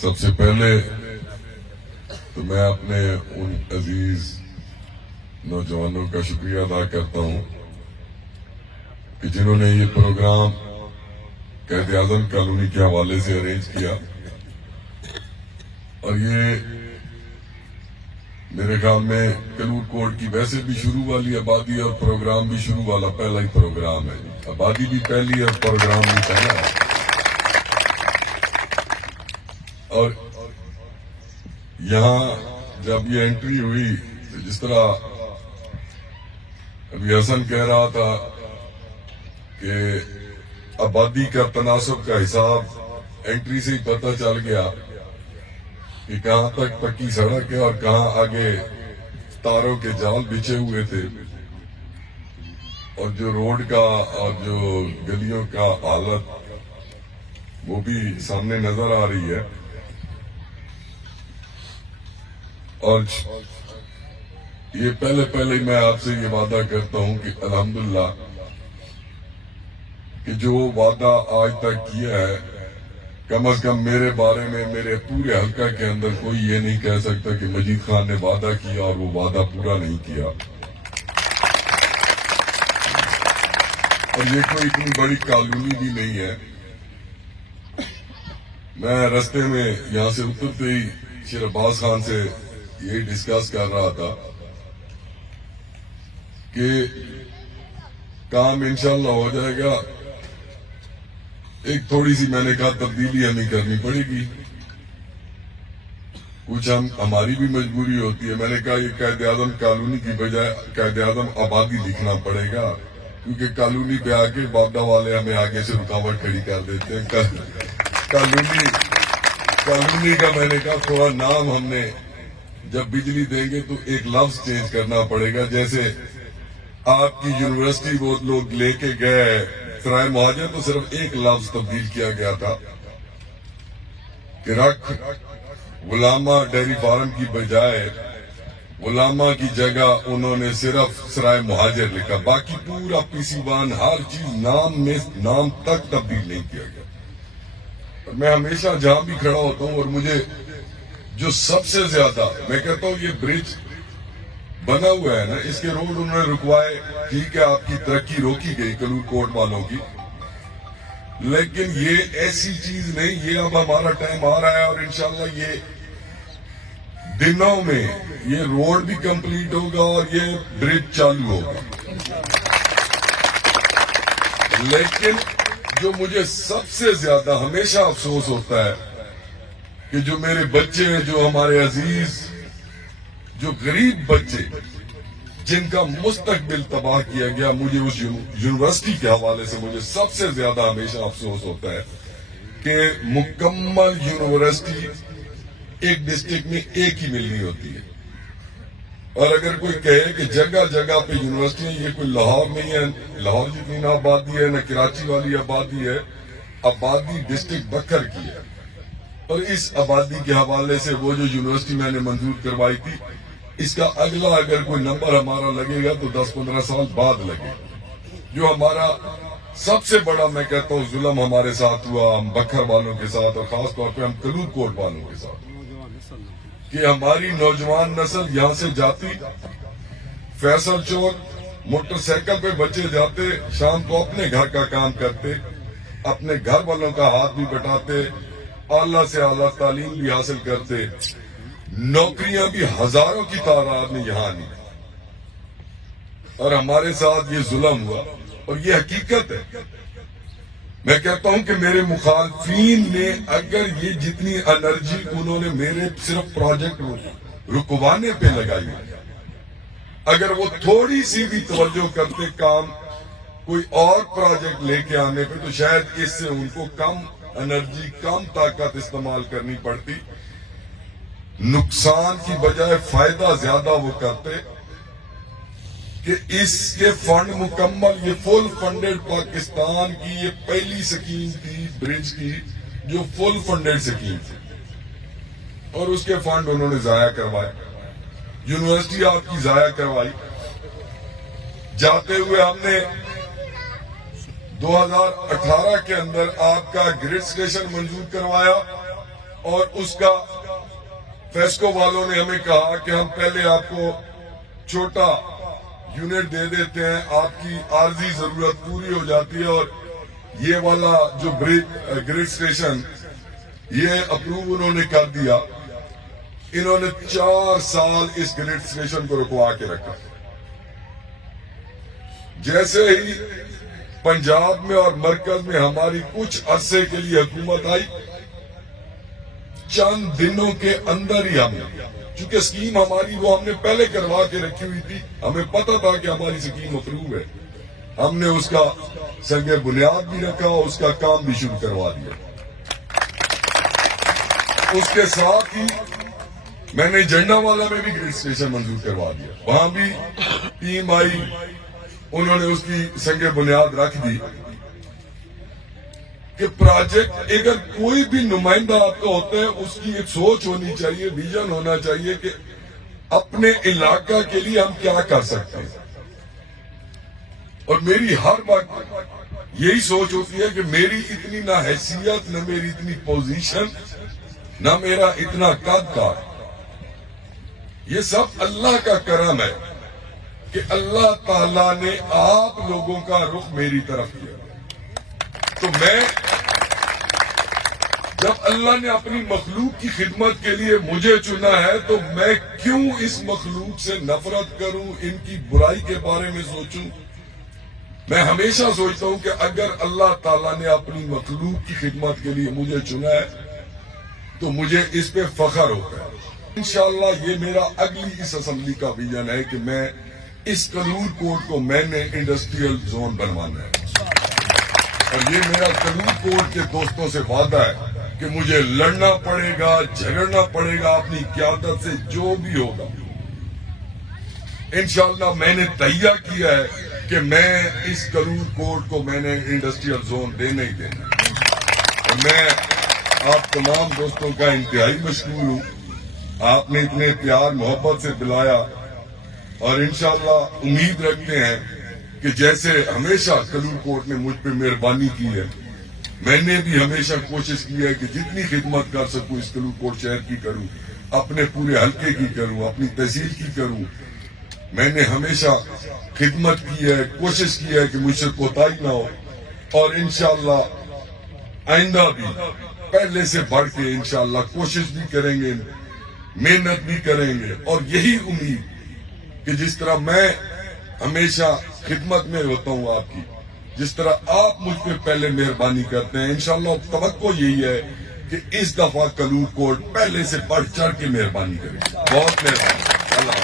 سب سے پہلے تو میں اپنے ان عزیز نوجوانوں کا شکریہ ادا کرتا ہوں کہ جنہوں نے یہ پروگرام قائد اعظم کالونی کے حوالے سے ارینج کیا، اور یہ میرے خیال میں کلور کوٹ کی ویسے بھی شروع والی آبادی اور پروگرام بھی شروع والا پہلا ہی پروگرام ہے۔ آبادی بھی پہلی ہے اور پروگرام بھی پہلا ہے۔ اور یہاں جب یہ انٹری ہوئی تو جس طرح ابھی حسن کہہ رہا تھا کہ آبادی کا تناسب کا حساب انٹری سے ہی پتہ چل گیا کہ کہاں تک پکی سڑک ہے اور کہاں آگے تاروں کے جال بچھے ہوئے تھے، اور جو روڈ کا اور جو گلیوں کا حالت وہ بھی سامنے نظر آ رہی ہے۔ اور یہ پہلے میں آپ سے یہ وعدہ کرتا ہوں کہ الحمدللہ کہ جو وعدہ آج تک کیا ہے، کم از کم میرے بارے میں میرے پورے حلقہ کے اندر کوئی یہ نہیں کہہ سکتا کہ مجید خان نے وعدہ کیا اور وہ وعدہ پورا نہیں کیا۔ اور یہ کوئی اتنی بڑی کالونی بھی نہیں ہے۔ میں رستے میں یہاں سے اترتے ہی شیر عباس خان سے یہی ڈسکس کر رہا تھا کہ کام انشاءاللہ ہو جائے گا، ایک تھوڑی سی میں نے کہا تبدیلی ہمیں کرنی پڑے گی، کچھ ہماری بھی مجبوری ہوتی ہے۔ میں نے کہا یہ قائد اعظم کالونی کی بجائے قائد اعظم آبادی لکھنا پڑے گا، کیونکہ کالونی پہ آ کے وعدہ والے ہمیں آگے سے رکاوٹ کھڑی کر دیتے ہیں۔ کالونی کا میں نے کہا تھوڑا نام ہم نے جب بجلی دیں گے تو ایک لفظ چینج کرنا پڑے گا، جیسے آپ کی یونیورسٹی وہ لوگ لے کے گئے سرائے مہاجر تو صرف ایک لفظ تبدیل کیا گیا تھا کہ رکھ غلامہ ڈیری فارم کی بجائے غلامہ کی جگہ انہوں نے صرف سرائے مہاجر لکھا، باقی پورا پی سی وان ہر چیز نام تک تبدیل نہیں کیا گیا۔ میں ہمیشہ جہاں بھی کھڑا ہوتا ہوں اور مجھے جو سب سے زیادہ میں کہتا ہوں یہ برج بنا ہوا ہے نا، اس کے روڈ انہوں نے رکوائے، ٹھیک ہے آپ کی ترقی روکی گئی کلور کوٹ والوں کی، لیکن یہ ایسی چیز نہیں، یہ اب ہمارا ٹائم آ رہا ہے اور انشاءاللہ یہ دنوں میں یہ روڈ بھی کمپلیٹ ہوگا اور یہ برج چالو ہوگا۔ لیکن جو مجھے سب سے زیادہ ہمیشہ افسوس ہوتا ہے کہ جو میرے بچے ہیں، جو ہمارے عزیز جو غریب بچے جن کا مستقبل تباہ کیا گیا، مجھے اس یونیورسٹی کے حوالے سے مجھے سب سے زیادہ ہمیشہ افسوس ہوتا ہے کہ مکمل یونیورسٹی ایک ڈسٹرکٹ میں ایک ہی ملنی ہوتی ہے، اور اگر کوئی کہے کہ جگہ جگہ پہ یونیورسٹی ہے، یہ کوئی لاہور نہیں ہے، لاہور جتنی نہ آبادی ہے نہ کراچی والی آبادی ہے، آبادی ڈسٹرکٹ بکھر کی ہے۔ اور اس آبادی کے حوالے سے وہ جو یونیورسٹی میں نے منظور کروائی تھی، اس کا اگلا اگر کوئی نمبر ہمارا لگے گا تو 10-15 سال بعد لگے گا۔ جو ہمارا سب سے بڑا میں کہتا ہوں ظلم ہمارے ساتھ ہوا، ہم بکھر والوں کے ساتھ اور خاص طور پہ ہم کلور کوٹ والوں کے ساتھ، کہ ہماری نوجوان نسل یہاں سے جاتی فیصل چوک موٹر سائیکل پہ بچے جاتے، شام کو اپنے گھر کا کام کرتے، اپنے گھر والوں کا ہاتھ بھی بٹاتے، اعلیٰ سے اعلیٰ تعلیم بھی حاصل کرتے، نوکریاں بھی ہزاروں کی تعداد میں یہاں آنی، اور ہمارے ساتھ یہ ظلم ہوا اور یہ حقیقت ہے۔ میں کہتا ہوں کہ میرے مخالفین نے اگر یہ جتنی انرجی انہوں نے میرے صرف پروجیکٹ رکوانے پہ لگائی، اگر وہ تھوڑی سی بھی توجہ کرتے کام کوئی اور پروجیکٹ لے کے آنے پہ، تو شاید اس سے ان کو کم انرجی کم طاقت استعمال کرنی پڑتی، نقصان کی بجائے فائدہ زیادہ وہ کرتے کہ اس کے فنڈ مکمل، یہ فل فنڈڈ پاکستان کی یہ پہلی سکیم تھی برج کی جو فل فنڈڈ سکیم تھی، اور اس کے فنڈ انہوں نے ضائع کروائے، یونیورسٹی آپ کی ضائع کروائی۔ جاتے ہوئے ہم نے 2018 کے اندر آپ کا گریڈ سٹیشن منظور کروایا، اور اس کا فیسکو والوں نے ہمیں کہا کہ ہم پہلے آپ کو چھوٹا یونٹ دے دیتے ہیں, آپ کی عارضی ضرورت پوری ہو جاتی ہے, اور یہ والا جو گریڈ اسٹیشن یہ اپروو انہوں نے کر دیا. انہوں نے 4 سال اس گریڈ اسٹیشن کو رکوا کے رکھا. جیسے ہی پنجاب میں اور مرکز میں ہماری کچھ عرصے کے لیے حکومت آئی, چند دنوں کے اندر ہی ہم نے, چونکہ اسکیم ہماری وہ ہم نے پہلے کروا کے رکھی ہوئی تھی, ہمیں پتہ تھا کہ ہماری اسکیم اپروو ہے, ہم نے اس کا سنگ بنیاد بھی رکھا, اس کا کام بھی شروع کروا دیا. اس کے ساتھ ہی میں نے جنڈا والا میں بھی گریڈ اسٹیشن منظور کروا دیا, وہاں بھی ٹیم آئی, انہوں نے اس کی سنگ بنیاد رکھ دی کہ پروجیکٹ اگر کوئی بھی نمائندہ آپ کا ہوتا ہے اس کی ایک سوچ ہونی چاہیے, ویژن ہونا چاہیے کہ اپنے علاقہ کے لیے ہم کیا کر سکتے ہیں. اور میری ہر وقت یہی سوچ ہوتی ہے کہ میری اتنی نہ حیثیت, نہ میری اتنی پوزیشن, نہ میرا اتنا قد کار, یہ سب اللہ کا کرم ہے کہ اللہ تعالیٰ نے آپ لوگوں کا رخ میری طرف کیا. تو میں جب اللہ نے اپنی مخلوق کی خدمت کے لیے مجھے چنا ہے تو میں کیوں اس مخلوق سے نفرت کروں, ان کی برائی کے بارے میں سوچوں. میں ہمیشہ سوچتا ہوں کہ اگر اللہ تعالیٰ نے اپنی مخلوق کی خدمت کے لیے مجھے چنا ہے تو مجھے اس پہ فخر ہوتا ہے. انشاءاللہ یہ میرا اگلی اس اسمبلی کا ویژن ہے کہ میں اس کلور کوٹ کو میں نے انڈسٹریل زون بنوانا ہے, اور یہ میرا کلور کوٹ کے دوستوں سے وعدہ ہے کہ مجھے لڑنا پڑے گا, جھگڑنا پڑے گا, اپنی قیادت سے جو بھی ہوگا. انشاءاللہ میں نے تہیہ کیا ہے کہ میں اس کلور کوٹ کو میں نے انڈسٹریل زون دینا ہی دینا. اور میں آپ تمام دوستوں کا انتہائی مشکور ہوں, آپ نے اتنے پیار محبت سے بلایا, اور انشاءاللہ امید رکھتے ہیں کہ جیسے ہمیشہ کلور کوٹ نے مجھ پہ مہربانی کی ہے, میں نے بھی ہمیشہ کوشش کی ہے کہ جتنی خدمت کر سکوں اس کلور کوٹ شہر کی کروں, اپنے پورے حلقے کی کروں, اپنی تحصیل کی کروں. میں نے ہمیشہ خدمت کی ہے, کوشش کی ہے کہ مجھ سے کوتاہی نہ ہو, اور انشاءاللہ آئندہ بھی پہلے سے بڑھ کے انشاءاللہ کوشش بھی کریں گے, محنت بھی کریں گے. اور یہی امید کہ جس طرح میں ہمیشہ خدمت میں ہوتا ہوں آپ کی, جس طرح آپ مجھ پہ پہلے مہربانی کرتے ہیں, انشاءاللہ توقع یہی ہے کہ اس دفعہ کلور کوٹ پہلے سے بڑھ چڑھ کے مہربانی کرے. بہت مہربانی. اللہ